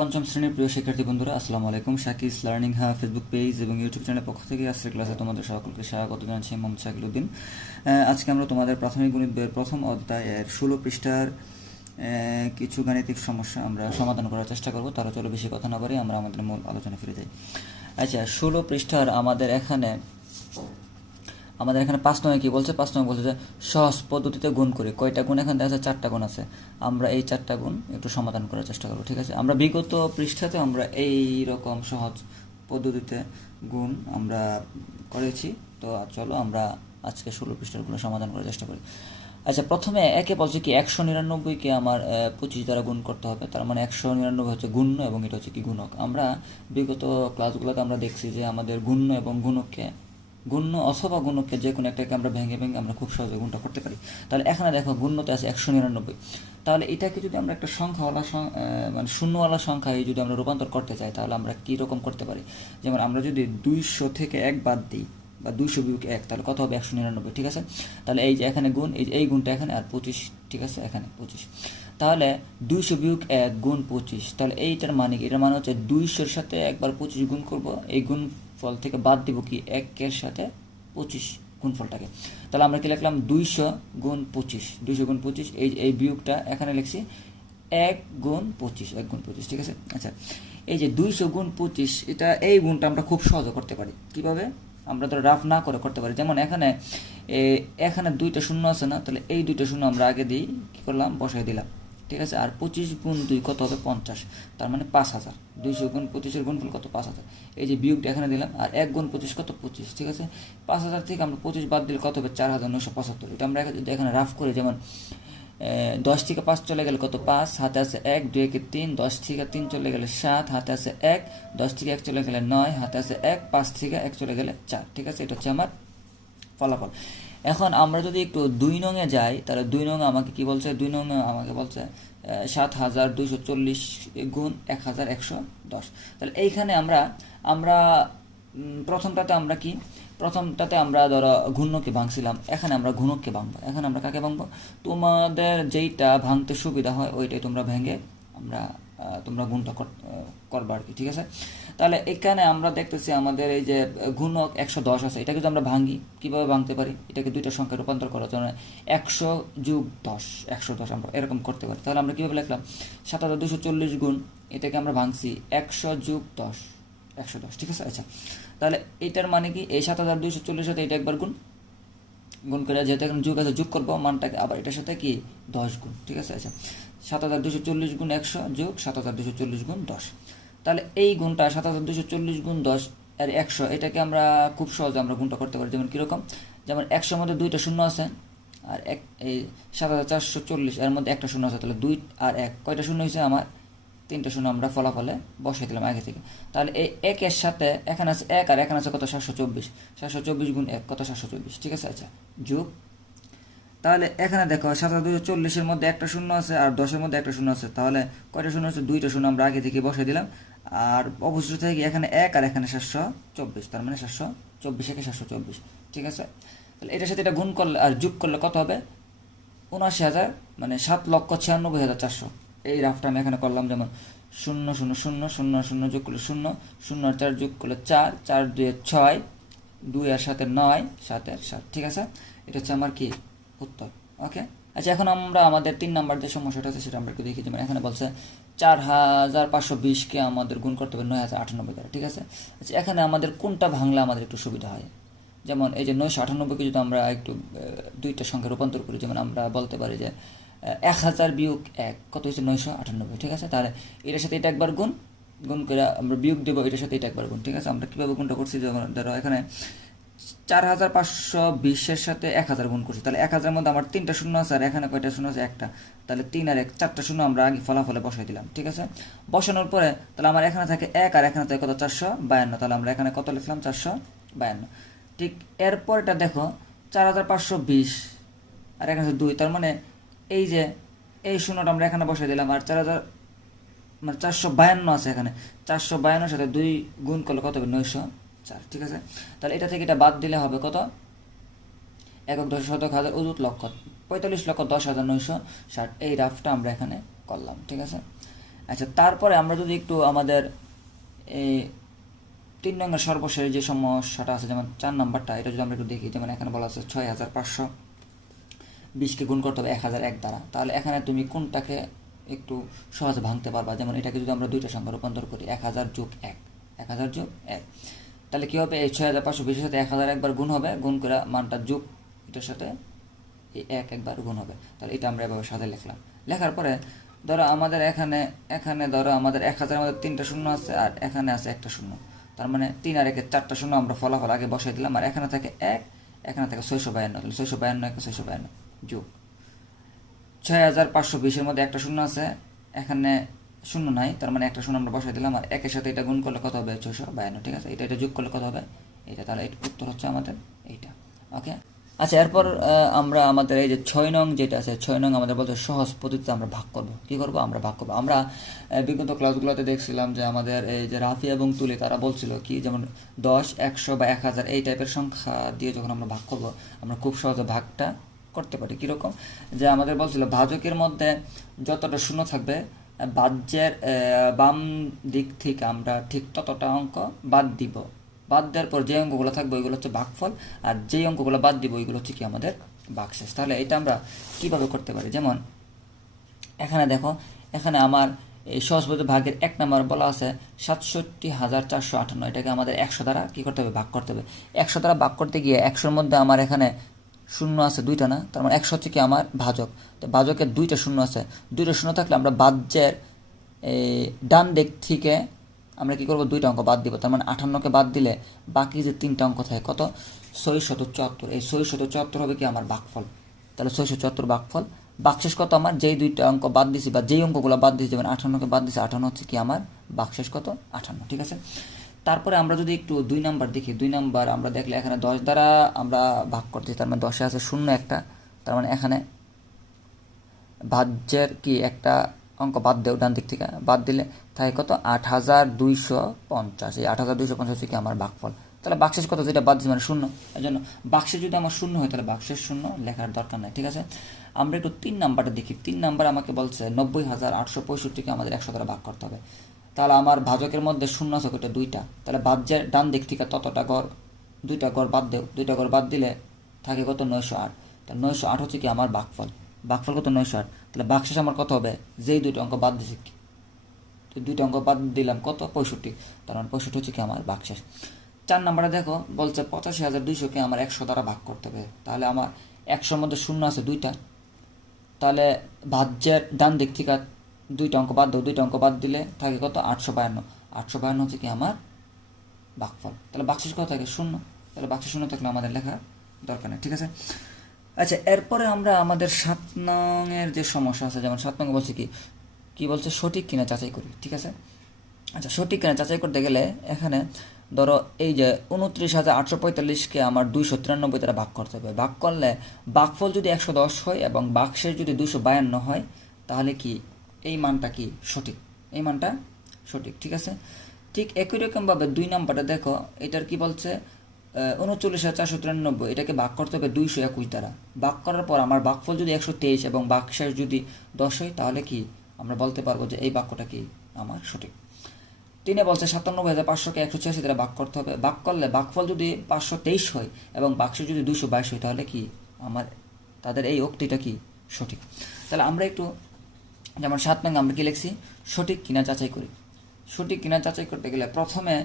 পঞ্চম শ্রেণীর প্রিয় শিক্ষার্থী বন্ধুরা, আসসালামু আলাইকুম। শাকিস লার্নিং হাব ফেসবুক পেজ এবং ইউটিউব চ্যানেলের পক্ষ থেকে আজকের ক্লাসে তোমাদের সকলকে স্বাগত জানাচ্ছি। মোহাম্মদ শাকিলউদ্দিন। আজকে আমরা তোমাদের প্রাথমিক গণিত বইয়ের প্রথম অধ্যায়ের 16 পৃষ্ঠার কিছু গাণিতিক সমস্যা আমরা সমাধান করার চেষ্টা করব। তারা চলো বেশি কথা না বলে আমরা আমাদের মূল আলোচনা ফিরে যাই। আচ্ছা, 16 পৃষ্ঠার আমাদের এখানে 5 নয় কি বলছে? 5 নয় বলছে যে সহজ পদ্ধতিতে গুণ করি। কয়টা গুণ? এখানে দেখা যাচ্ছে 4টা গুণ আছে। আমরা এই 4টা গুণ একটু সমাধান করার চেষ্টা করবো, ঠিক আছে? আমরা বিগত পৃষ্ঠাতে আমরা এই রকম সহজ পদ্ধতিতে গুণ আমরা করেছি। তো চলো আমরা আজকে 16 পৃষ্ঠার গুণ সমাধান করার চেষ্টা করি। আচ্ছা, প্রথমে একে বলছে কি 199কে আমার 25 দ্বারা গুণ করতে হবে। তার মানে 199 হচ্ছে গুণ্য এবং এটা হচ্ছে কি গুণক। আমরা বিগত ক্লাসগুলোতে আমরা দেখছি যে আমাদের গুণ্য এবং গুণককে, গুণ্য অথবা গুণককে যে কোনো একটাকে আমরা ভেঙে আমরা খুব সহজে গুণটা করতে পারি। তাহলে এখানে দেখো গুণ্যতে আছে 199। তাহলে এটাকে যদি আমরা একটা সংখ্যাওয়ালা মানে শূন্যওয়ালা সংখ্যায় যদি আমরা রূপান্তর করতে চাই তাহলে আমরা কী রকম করতে পারি? যেমন আমরা যদি 200 থেকে 1 বাদ দিই বা 200 বিয়োগ 1, তাহলে কত হবে? 199, ঠিক আছে? তাহলে এই যে এখানে গুণ, এই গুণটা এখানে, আর 25, ঠিক আছে? এখানে 25। তাহলে 200 বিয়োগ 1 গুণ 25, তাহলে এইটার মানে কি? এটার মানে হচ্ছে 200-র সাথে একবার 25 গুণ করব, এই গুণ ফল থেকে বাদ দিব কি 1-এর সাথে 25 গুণফলটাকে। তাহলে আমরা কি লিখলাম? 200 গুণ 25, 200 গুণ 25, এই বিয়োগটা এখানে লিখছি 1 গুণ 25, ঠিক আছে? আচ্ছা, এই যে 200 গুণ 25, এটা এই গুণটা আমরা খুব সহজে করতে পারি। কিভাবে? আমরা তো রাফ না করে করতে পারি। যেমন এখানে 2টা শূন্য আছে না? তাহলে এই 2টা শূন্য আমরা আগে দিই, কী করলাম? বসাই দিলাম, ঠিক আছে? আর 25 গুণ 2 কত হবে? 50, তার মানে 5000। 200 গুণ 25-এর গুণফল কত? 5000। এই যে বিয়োগটা এখানে দিলাম, আর 1 গুণ 25 কত? 25, ঠিক আছে? 5000 থেকে আমরা 25 বাদ দিলে কত হবে? 4975। এটা আমরা যদি এখানে রাফ করি, যেমন 10 থেকে 5 চলে গেলে কত? 5, হাতে আছে 1, 2 একে 3, 10 থেকে 3 চলে গেলে 7, হাতে আছে 1, 10 থেকে 1 চলে গেলে 9, হাতে আছে 1, 5 থেকে 1 চলে গেলে 4, ঠিক আছে? এটা হচ্ছে আমার ফলাফল। এখন আমরা যদি একটু 2 নংয়ে যাই, তাহলে 2 নং আমাকে কি বলছে? 2 নং আমাকে বলছে 7240 গুণ 1110। তাহলে এইখানে আমরা প্রথমটাতে আমরা কি? প্রথমটাতে আমরা ধরো ঘূর্ণকে ভাঙছিলাম, এখানে আমরা ঘূর্ণককে ভাঙবো। এখানে আমরা কাকে ভাঙবো? তোমাদের যেইটা ভাঙতে সুবিধা হয় ওইটাই তোমরা ভেঙে তোমরা গুণটা করবা আর কি, ঠিক আছে? তাহলে এখানে আমরা দেখতেছি আমাদের এই যে গুণক 110 আছে, এটাকে যদি আমরা ভাঙি, কীভাবে ভাঙতে পারি? এটাকে দুইটা সংখ্যায় রূপান্তর করার জন্য 100 যোগ 10, 110 আমরা এরকম করতে পারি। তাহলে আমরা কীভাবে লিখলাম? 7240 গুণ, এটাকে আমরা ভাঙছি 100 যোগ 10, 110, ঠিক আছে? আচ্ছা, তাহলে এটার মানে কি? এই 7240 সাথে এটা একবার গুণ করে, যেহেতু এখন যোগ আছে, যোগ করবো মানটাকে, আবার এটার সাথে কি 10 গুণ, ঠিক আছে? আচ্ছা, 7240 গুণ 100 যোগ 7240 গুণ 10। তাহলে এই গুণটা 7240 গুণ 10 আর 100, এটাকে আমরা খুব সহজে আমরা গুণটা করতে পারি। যেমন কীরকম? যেমন 100-র মধ্যে 2টা শূন্য আছে, আর এই 7440 এর মধ্যে একটা শূন্য আছে, তাহলে 2 আর 1 কয়টা শূন্য হয়েছে? আমার 3টা শূন্য আমরা ফলাফলে বসিয়ে দিলাম আগে থেকে। তাহলে এই 1-এর সাথে এখানে আছে 1 আর এখানে আছে কত? 724, 724 গুণ 1 কত? 724, ঠিক আছে? আচ্ছা, যোগ। তাহলে এখানে দেখো 7240-এর মধ্যে একটা শূন্য আছে আর 10-এর মধ্যে একটা শূন্য আছে, তাহলে কয়টা শূন্য আছে? 2টা শূন্য আমরা আগে থেকে বসিয়ে দিলাম। আর অবশিষ্ট থেকে এখানে 1 আর এখানে 724, তার মানে 724 একে 724, ঠিক আছে? তাহলে এটার সাথে এটা গুণ করলে আর যোগ করলে কত হবে? 79,000, মানে 7,96,400। এই রাফটা আমি এখানে করলাম। যেমন 0 0 0 0 0 যোগ করলে 0, 0 আর 4 যোগ করলে 4, 4 2 6, 2 আর 7 9, 7 আর 7, ঠিক আছে? এটা হচ্ছে আমার কি উত্তর। ওকে, আচ্ছা, এখন আমরা আমাদের 3 নাম্বার যে সমস্যাটা আছে সেটা আমরা একটু দেখি। যেমন এখানে বলছে 4520-কে আমাদের গুণ করতে হবে 9098 দ্বারা, ঠিক আছে? আচ্ছা, এখানে আমাদের কোনটা ভাঙলে আমাদের একটু সুবিধা হয়? যেমন এই যে 998-কে যদি আমরা একটু দুইটা সংখ্যা রূপান্তর করি, যেমন আমরা বলতে পারি যে 1000 বিয়োগ 1 কত হচ্ছে? 998, ঠিক আছে? তাহলে এটার সাথে এটা একবার গুণ করে আমরা বিয়োগ দেবো, এটার সাথে এটা একবার গুণ, ঠিক আছে? আমরা কীভাবে গুণটা করছি? যেমন ধরো এখানে 4520-এর সাথে 1000 গুণ করছি, তাহলে 1000-এর মধ্যে আমার 3টা শূন্য আছে আর এখানে কয়টা শূন্য আছে? একটা, তাহলে 3 আর 1 4টা শূন্য আমরা আগে ফলাফলে বসাই দিলাম, ঠিক আছে? বসানোর পরে তাহলে আমার এখানে থাকে 1 আর এখানে থাকে কত? 452, তাহলে আমরা এখানে কত লিখলাম? 452। ঠিক এরপরটা দেখো 4520 আর এখানে 2, তার মানে এই যে এই শূন্যটা আমরা এখানে বসাই দিলাম, আর 4000 মানে 452 আছে এখানে, 452-এর সাথে 2 গুণ করলে কত হবে? 904, ঠিক আছে? তাহলে এটা থেকে এটা বাদ দিলে হবে কত? একক দশ শতক হাজার অযুত লক্ষ 45,10,960। এই রাফটা আমরা এখানে করলাম, ঠিক আছে? আচ্ছা, তারপরে আমরা যদি একটু আমাদের এই 3 নম্বর সর্বশেষ যে সমস্যাটা আছে, যেমন 4 নাম্বারটা, এটা যদি আমরা একটু দেখি, যেমন এখানে বলা আছে 6520কে গুণ করতে হবে 1001 দ্বারা। তাহলে এখানে তুমি কোনটাকে একটু সহজে ভাঙতে পারবা? যেমন এটাকে যদি আমরা দুইটা সংখ্যা রূপান্তর করি, 1000 যোগ 1, 1000 যোগ 1, তাহলে কী হবে? এই 6520 সাথে 1000 একবার গুণ হবে, গুণ করে মানটা যোগ এটার সাথে এই 1 একবার গুণ হবে। তাহলে এটা আমরা এভাবে সাথে লিখলাম। লেখার পরে ধরো আমাদের এখানে ধরো আমাদের 1000 মধ্যে 3টা শূন্য আছে, আর এখানে আছে একটা শূন্য। তার মানে 3 আর 1 4টা শূন্য আমরা ফলাফল আগে বসাই দিলাম, আর এখানে থাকে 1, এখানে থাকে 652। তাহলে 652 1 652 যোগ 6520-এর মধ্যে একটা শূন্য আছে, এখানে শূন্য নাই, তার মানে একটা শূন্য আমরা বসাই দিলাম, আর একের সাথে এটা গুণ করলে কত হবে? 652। ঠিক আছে, এটা যোগ করলে কত হবে? এটা। তাহলে উত্তর হচ্ছে আমাদের এইটা। ওকে। আচ্ছা, এরপর আমরা আমাদের এই যে 6 নং যেটা আছে, 6 নং আমাদের বলতে সহজ পদ্ধতিতে আমরা ভাগ করব। কি করব? আমরা ভাগ করব। আমরা বিগত ক্লাসগুলোতে দেখছিলাম যে আমাদের এই যে রাফি এবং তুলি তারা বলছিল কি, যেমন 10, 100 বা 1000 এই টাইপের সংখ্যা দিয়ে যখন আমরা ভাগ করব, আমরা খুব সহজে ভাগটা করতে পারি। কীরকম? যে আমাদের বলছিল ভাজকের মধ্যে যতটা শূন্য থাকবে, বাহ্যের বাম দিক থেকে আমরা ঠিক ততটা অঙ্ক বাদ দিব। বাদ দেওয়ার পর যে অঙ্কগুলো থাকবে ওইগুলো হচ্ছে ভাগফল, আর যেই অঙ্কগুলো বাদ দিব ওইগুলো হচ্ছে কি আমাদের ভাগশেষ। তাহলে এটা আমরা কিভাবে করতে পারি? যেমন এখানে দেখো, এখানে আমার এই সহজপদ্ধতি ভাগের 1 নম্বর বলা আছে 67,458। এটাকে আমাদের 100 দ্বারা কী করতে হবে? ভাগ করতে হবে। 100 দ্বারা ভাগ করতে গিয়ে 100-র মধ্যে আমার এখানে শূন্য আছে 2টা না, তার মানে 100 হচ্ছে কি আমার ভাজক। তো ভাজকের 2টা শূন্য আছে, 2টা শূন্য থাকলে আমরা বাহ্যের ডান দিক থেকে আমরা কী করবো? 2টা অঙ্ক বাদ দিব। তার মানে 58কে বাদ দিলে বাকি যে 3টা অঙ্ক থাকে কত? 674। এই 674 হবে কি আমার ভাগফল। তাহলে 674 ভাগফল। ভাগশেষ কত আমার? যেই 2টা অঙ্ক বাদ দিছি বা যেই অঙ্কগুলো বাদ দিছি, যেমন 58কে বাদ দিছি, 58 হচ্ছে কি আমার ভাগশেষ কত? 58। ঠিক আছে। তারপরে আমরা যদি একটু 2 নাম্বার দেখি, 2 নাম্বার আমরা দেখলে এখানে 10 দ্বারা আমরা ভাগ করতেছি, তার মানে 10-এ আছে শূন্য একটা, তার মানে এখানে ভাজ্যের কি একটা অঙ্ক বাদ দেও, ডান দিক থেকে বাদ দিলে তাই কত? 8250। এই 8250 হচ্ছে কি আমার ভাগফল। তাহলে ভাগশেষ কত? যেটা বাদ দিচ্ছি মানে শূন্য। এই জন্য ভাগশেষ যদি আমার শূন্য হয় তাহলে ভাগশেষ শূন্য লেখার দরকার নাই। ঠিক আছে। আমরা একটু 3 নাম্বারটা দেখি। 3 নাম্বার আমাকে বলছে 90,865-কে আমাদের 100 দ্বারা ভাগ করতে হবে। তাহলে আমার ভাজকের মধ্যে শূন্য আছে কয়টা? 2টা। তাহলে ভাজ্যের ডান দিক থেকে ততটা গড়, 2টা গড় বাদ দেও, 2টা গড় বাদ দিলে থাকে কত? 908। তাহলে 908 হচ্ছে কি আমার ভাগফল। ভাগফল কত? 908। তাহলে ভাগশেষ আমার কত হবে? যেই 2টা অঙ্ক বাদ দিছি, তো 2টা অঙ্ক বাদ দিলাম কত? 65। তার মানে 65 হচ্ছে কি আমার ভাগশেষ। 4 নাম্বারে দেখো বলছে 85,200-কে আমার 100 দ্বারা ভাগ করতে হবে। তাহলে আমার 100-র মধ্যে শূন্য আছে 2টা, তাহলে ভাজ্যের ডান দিক থেকে 2টা অঙ্ক বাদ দাও, 2টা অঙ্ক বাদ দিলে থাকে কত? 852। 852 হচ্ছে কি আমার ভাগফল। তাহলে ভাগশেষ কত থাকে? শূন্য। তাহলে ভাগশেষ শূন্য থাকলে আমাদের লেখা দরকার নেই। ঠিক আছে। আচ্ছা, এরপরে আমরা আমাদের 7 নংয়ের যে সমস্যা আছে, যেমন 7 নং বলছে কি বলছে? সঠিক কিনা যাচাই করি। ঠিক আছে। আচ্ছা, সঠিক কিনা যাচাই করতে গেলে এখানে ধরো এই যে 29,845-কে আমার 293 দ্বারা ভাগ করতে হবে। ভাগ করলে ভাগফল যদি 110 হয় এবং ভাগশেষ যদি 252 হয়, তাহলে কি এই মানটা কি সঠিক? এই মানটা সঠিক। ঠিক আছে। ঠিক একই রকমভাবে 2 নাম্বারটা দেখো, এটার কি বলছে? 39,493, এটাকে ভাগ করতে হবে 221 দ্বারা। ভাগ করার পর আমার ভাগফল যদি 123 এবং ভাগশেষ যদি 10 হয়, তাহলে কি আমরা বলতে পারবো যে এই বাক্যটা কি আমার সঠিক। 3 বলছে 97,500-কে 186 দ্বারা ভাগ করতে হবে। ভাগ করলে ভাগফল যদি 523 হয় এবং ভাগশেষ যদি 222 হয়, তাহলে কি আমার তাদের এই উক্তিটা কি সঠিক। তাহলে আমরা একটু যেমন 7 নং আমরা কি লিখছি? সঠিক কিনা যাচাই করি। সঠিক কিনা যাচাই করতে গেলে প্রথমে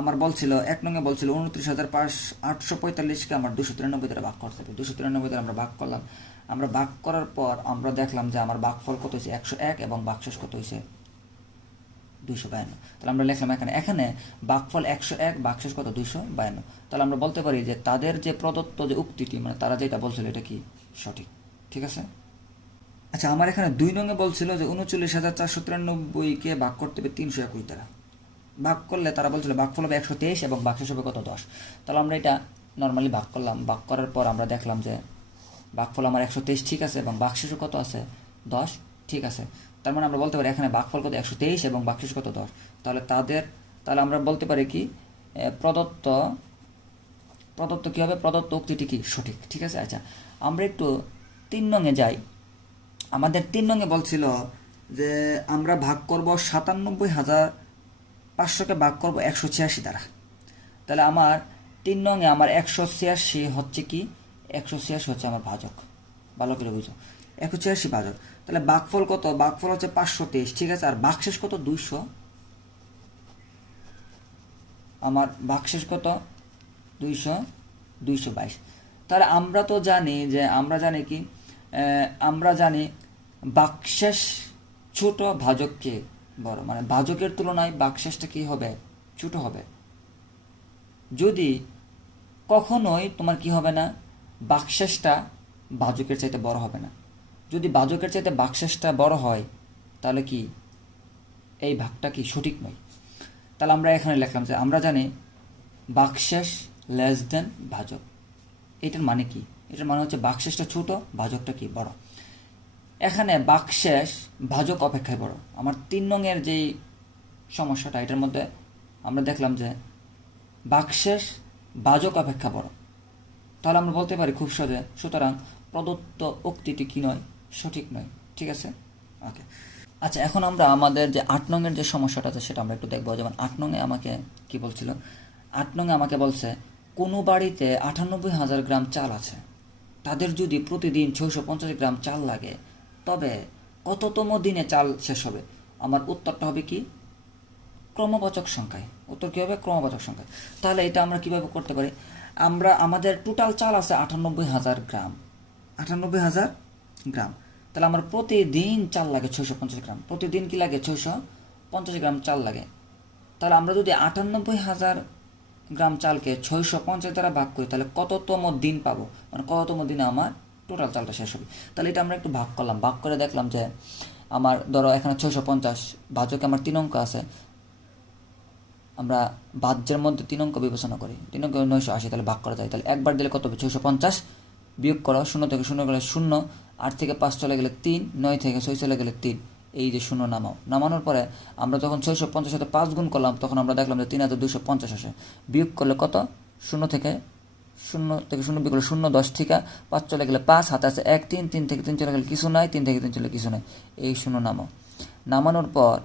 আমার বলছিল 1 নংয়ে বলছিল 29,845-কে আমার 293 দ্বারা ভাগ করতে হবে। 293 দ্বারা আমরা ভাগ করলাম। আমরা ভাগ করার পর আমরা দেখলাম যে আমার ভাগফল কত হয়েছে? 101 এবং ভাগশেষ কত হয়েছে? 252। তাহলে আমরা লিখলাম এখানে ভাগফল 101, ভাগশেষ কত? 252। তাহলে আমরা বলতে পারি যে তাদের যে প্রদত্ত যে উক্তিটি, মানে তারা যেটা বলছিল এটা কি সঠিক। ঠিক আছে। আচ্ছা, আমার এখানে 2 নংয়ে বলছিল যে 39,493-কে ভাগ করতে হবে 321 দ্বারা। ভাগ করলে তারা বলছিল ভাগফল হবে 123 এবং ভাগশেষ হবে কত? 10। তাহলে আমরা এটা নর্মালি ভাগ করলাম। ভাগ করার পর আমরা দেখলাম যে ভাগফল আমার 123 ঠিক আছে এবং ভাগশেষও কত আছে? 10 ঠিক আছে। তার মানে আমরা বলতে পারি এখানে ভাগফল কত? 123 এবং ভাগশেষ কত? 10। তাহলে আমরা বলতে পারি কি প্রদত্ত কী হবে? প্রদত্ত উক্তিটি কি সঠিক। ঠিক আছে। আচ্ছা, আমরা একটু 3 নংয়ে যাই। আমাদের 3 নংয়ে বলছিল যে আমরা ভাগ করব 97,500কে ভাগ করব 186 দ্বারা। তাহলে আমার 3 নংয়ে আমার 186 হচ্ছে কি, 186 হচ্ছে আমার ভাজক। ভালো করে বুঝো, 186 ভাজক। তাহলে ভাগফল কত? ভাগফল হচ্ছে 523, ঠিক আছে। আর ভাগশেষ কত? 200। আমার ভাগশেষ কত? 222। তাহলে আমরা তো জানি যে আমরা জানি ভাগশেষ ছোট, ভাজককে বড়, মানে ভাজকের তুলনায় ভাগশেষটা কি হবে? ছোট হবে। যদি কখনোই তোমার কি হবে না, ভাগশেষটা ভাজকের চাইতে বড় হবে না। যদি ভাজকের চাইতে ভাগশেষটা বড় হয় তাহলে কি এই ভাগটা কি সঠিক নয়। তাহলে আমরা এখানে লিখলাম যে আমরা জানি ভাগশেষ লেস দেন ভাজক। এটার মানে কি? এটার মানে হচ্ছে ভাগশেষটা ছোট, ভাজকটা কি বড়। এখানে ভাগশেষ ভাজক অপেক্ষায় বড়। আমার 3 নংয়ের যেই সমস্যাটা, এটার মধ্যে আমরা দেখলাম যে ভাগশেষ ভাজক অপেক্ষা বড়। তাহলে আমরা বলতে পারি খুব সহজে, সুতরাং প্রদত্ত উক্তিটি কি নয়? সঠিক নয়। ঠিক আছে, ওকে। আচ্ছা, এখন আমরা আমাদের যে 8 নংয়ের যে সমস্যাটা আছে সেটা আমরা একটু দেখবো। যেমন 8 নংয়ে আমাকে কি বলছিল? 8 নংয়ে আমাকে বলছে কোনো বাড়িতে 98,000 গ্রাম চাল আছে, তাদের যদি প্রতিদিন 650 গ্রাম চাল লাগে, তবে কততম দিনে চাল শেষ হবে? আমার উত্তরটা হবে কি? ক্রমবাচক সংখ্যায়। উত্তর কী হবে? ক্রমবাচক সংখ্যায়। তাহলে এটা আমরা কিভাবে করতে পারি? আমাদের টোটাল চাল আছে 98,000 গ্রাম। 98,000 গ্রাম। তাহলে আমার প্রতিদিন চাল লাগে 650 গ্রাম। প্রতিদিন কি লাগে? 650 গ্রাম চাল লাগে। তাহলে আমরা যদি 98,000 গ্রাম চালকে 650 দ্বারা ভাগ করি, তাহলে কততম দিন পাবো? মানে কততম দিনে আমার টোটাল চালটা শেষ হবে। তাহলে এটা আমরা একটু ভাগ করলাম। ভাগ করে দেখলাম যে আমার ধরো এখানে 650, ভাজকে আমার 3 অঙ্ক আছে। আমরা ভাজ্যের মধ্যে 3 অঙ্ক বিবেচনা করি। 3 অঙ্ক 980, তাহলে ভাগ করা যায়। তাহলে একবার দিলে কত হবে? 650 বিয়োগ করো, 0 থেকে 0 গেলে 0, 8 থেকে 5 চলে গেলে 3, 9 থেকে 6 চলে গেলে 3। এই যে 0 নামাও। নামানোর পরে আমরা যখন 650 সাথে 5 গুণ করলাম, তখন আমরা দেখলাম যে 3250 আসে। বিয়োগ করলে কত? 0 থেকে 0 বিয়োগ করলে 0, 10 থেকে 5 চলে গেলে 5, হাতে আছে 1, 3, 3 থেকে 3 চলে গেলে কিছু নাই, 3 থেকে 3 চলে কিছু নাই। এই 0 নামাও। নামানোর পর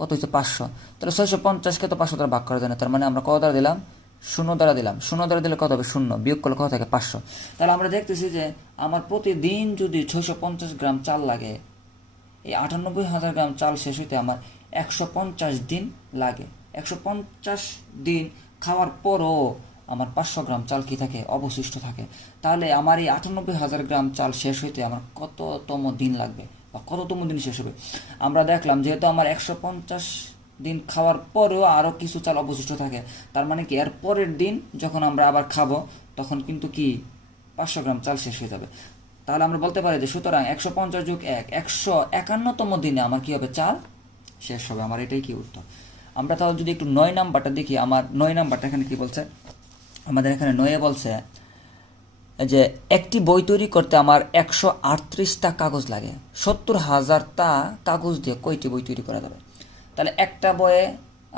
কত হচ্ছে? 500। তাহলে 650কে তো 500 দ্বারা ভাগ করা যায় না। তার মানে আমরা কত দ্বারা দিলাম? 0 দ্বারা দিলাম। 0 দ্বারা দিলে কত হবে? 0। বিয়োগ করলে কত থাকে? 500। তাহলে আমরা দেখতেছি যে আমার প্রতিদিন যদি 650 গ্রাম চাল লাগে, এই 98,000 গ্রাম চাল শেষ হইতে আমার 150 দিন লাগে। 150 দিন খাওয়ার পরও আমার 500 গ্রাম চাল কি থাকে? অবশিষ্ট থাকে। তাহলে আমার এই 98,000 গ্রাম চাল শেষ হইতে আমার কততম দিন লাগবে বা কততম দিন শেষ হবে? আমরা দেখলাম যেহেতু আমার 150 দিন খাওয়ার পরেও আরও কিছু চাল অবশিষ্ট থাকে, তার মানে কি এর পরের দিন যখন আমরা আবার খাবো তখন কিন্তু কি 500 গ্রাম চাল শেষ হয়ে যাবে। তাহলে আমরা বলতে পারি যে সুতরাং 150 যোগ 1, 151তম দিনে আমার কি হবে? চাল শেষ হবে। আমার এটাই কি উত্তর। আমরা তাহলে যদি একটু 9 নাম্বারটা দেখি, আমার 9 নাম্বারটা এখানে কি বলছে? আমাদের এখানে 9-এ বলছে যে একটি বই তৈরি করতে আমার 138টা কাগজ লাগে। 70,000টা কাগজ দিয়ে কয়টি বই তৈরি করা যাবে? তাহলে একটা বইয়ে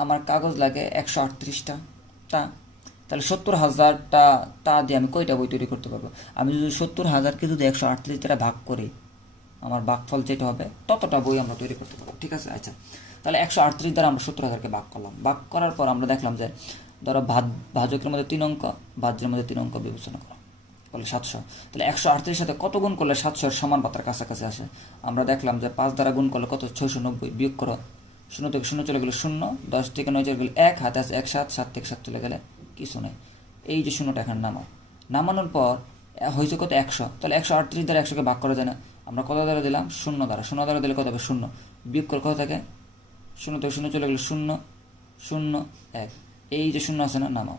আমার কাগজ লাগে 138টা। তাহলে 70,000টা দিয়ে আমি কয়টা বই তৈরি করতে পারবো? আমি যদি 70,000কে যদি 138 দ্বারা ভাগ করি, আমার ভাগফল যেটা হবে ততটা বই আমরা তৈরি করতে পারবো। ঠিক আছে, আচ্ছা। তাহলে 138 দ্বারা আমরা 70,000কে ভাগ করলাম। ভাগ করার পর আমরা দেখলাম যে ধরো ভাজকের মধ্যে 3 অঙ্ক, ভাজ্যের মধ্যে 3 অঙ্ক বিবেচনা করা, বলে 700। তাহলে 138 সাথে কত গুণ করলে 700 সমান পাতার কাছাকাছি আসে? আমরা দেখলাম যে 5 দ্বারা গুণ করলে কত? 690। বিয়োগ করো, 0 থেকে 0 চলে গেলে 0, 10 থেকে 9 চলে গেলে 1, হাতে আছে 1, 7, 7 থেকে 7 চলে গেলে কিছু নেই। এই যে 0টা এখানে নামাও। নামানোর পর হয়েছে কত? 100। তাহলে 138 দ্বারা 100কে ভাগ করা যায় না। আমরা কত দ্বারা দিলাম? 0 দ্বারা। 0 দ্বারা দিলে কত হবে? 0। বিয়োগ করে কত থাকে? 0 থেকে 0 চলে গেলে 0, 0, 1। এই যে 0 আছে না, নামাও।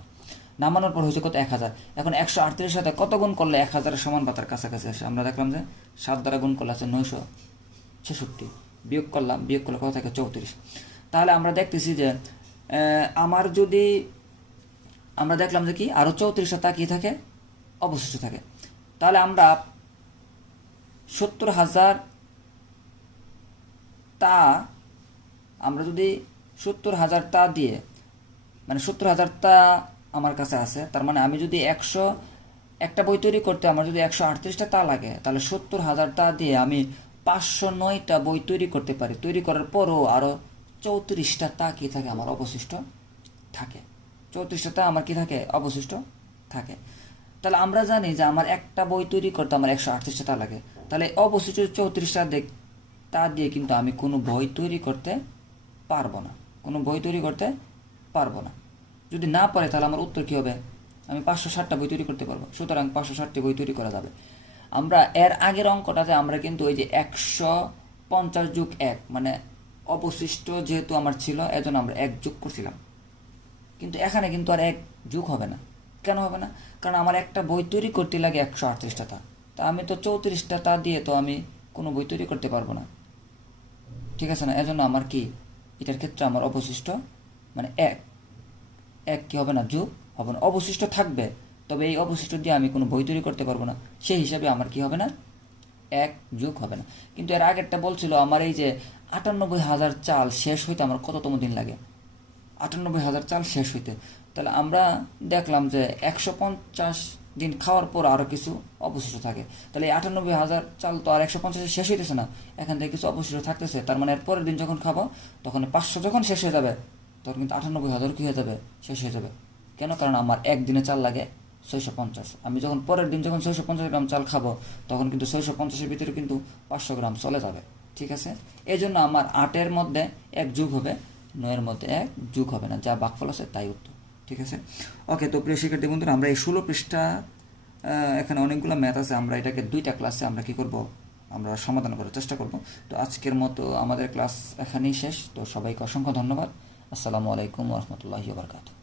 নামানোর পর হয়েছে কত? 1000। এখন 138 সাথে কত গুণ করলে 1000 সমান পাতার কাছাকাছি আসে? আমরা দেখলাম যে 7 দ্বারা গুণ করলে আছে 966। বিয়োগ করলাম, বিয়োগ করলে কত থাকে? 34। তাহলে আমরা দেখতেছি যে আমরা দেখলাম যে কি আরও 34টা কি থাকে? অবশিষ্ট থাকে। তাহলে আমরা 70,000টা আমরা যদি 70,000টা দিয়ে, মানে 70,000টা আমার কাছে আছে, তার মানে আমি যদি একটা বই তৈরি করতে আমার যদি 138টা তা লাগে, তাহলে 70,000টা দিয়ে আমি 509টা বই তৈরি করতে পারি, তৈরি করার পরও আরও 34টা তা কি থাকে আমার অবশিষ্ট থাকে, 34টা তা আমার কি থাকে অবশিষ্ট থাকে। তাহলে আমরা জানি যে আমার একটা বই তৈরি করতে আমার 138টা তা লাগে, তাহলে অবশিষ্ট 34টা তা দিয়ে কিন্তু আমি কোনো বই তৈরি করতে পারবো না, কোনো বই তৈরি করতে পারবো না। যদি না পারে তাহলে আমার উত্তর কী হবে, আমি 560টা বই তৈরি করতে পারবো, সুতরাং 560টি বই তৈরি করা যাবে। আমরা এর আগের অঙ্কটাতে আমরা কিন্তু ওই যে 150+1 মানে অবশিষ্ট যেহেতু আমার ছিল এজন্য আমরা 1 যোগ করছিলাম, কিন্তু এখানে কিন্তু আর 1 যোগ হবে না। কেন হবে না? কারণ আমার একটা বই তৈরি করতে লাগে 138টা তা, তা আমি তো 34টা তা দিয়ে তো আমি কোনো বই তৈরি করতে পারবো না, ঠিক আছে না? এজন্য আমার কি এটার ক্ষেত্রে আমার অবশিষ্ট মানে এক কি হবে না, যোগ হবে না, অবশিষ্ট থাকবে, তবে এই অবশিষ্ট দিয়ে আমি কোনো বই তৈরি করতে পারবো না, সেই হিসাবে আমার কি হবে না, 1 যোগ হবে না। কিন্তু এর আগেরটা বলছিল আমার এই যে 98,000 চাল শেষ হইতে আমার কততম দিন লাগে, 98,000 চাল শেষ হইতে। তাহলে আমরা দেখলাম যে 150 দিন খাওয়ার পর আরও কিছু অবশিষ্ট থাকে, তাহলে এই 98,000 চাল তো আর 150 শেষ হইতেছে না, এখান থেকে কিছু অবশিষ্ট থাকতেছে, তার মানে এর পরের দিন যখন খাবো তখন 500 যখন শেষ হয়ে যাবে তখন কিন্তু 98,000 কী হয়ে যাবে, শেষ হয়ে যাবে। কেন? কারণ আমার একদিনে চাল লাগে 650, আমি যখন পরের দিন যখন 650 গ্রাম চাল খাবো তখন কিন্তু 650-এর ভিতরে কিন্তু 500 গ্রাম চলে যাবে, ঠিক আছে? এই জন্য আমার 8-এর মধ্যে 1 যোগ হবে, 9-এর মধ্যে 1 যোগ হবে না, যা ভাগফল আছে তাই উত্তর, ঠিক আছে? ওকে, তো প্রিয় শিক্ষার্থী বন্ধুরা, আমরা এই 16 পৃষ্ঠা এখানে অনেকগুলো ম্যাথ আছে, আমরা এটাকে 2টা ক্লাসে আমরা কি করব, আমরা সমাধান করার চেষ্টা করব। তো আজকের মতো আমাদের ক্লাস এখানেই শেষ। তো সবাইকে অসংখ্য ধন্যবাদ। আসসালামু আলাইকুম ওয়া রাহমাতুল্লাহি ওয়া বারাকাতুহু।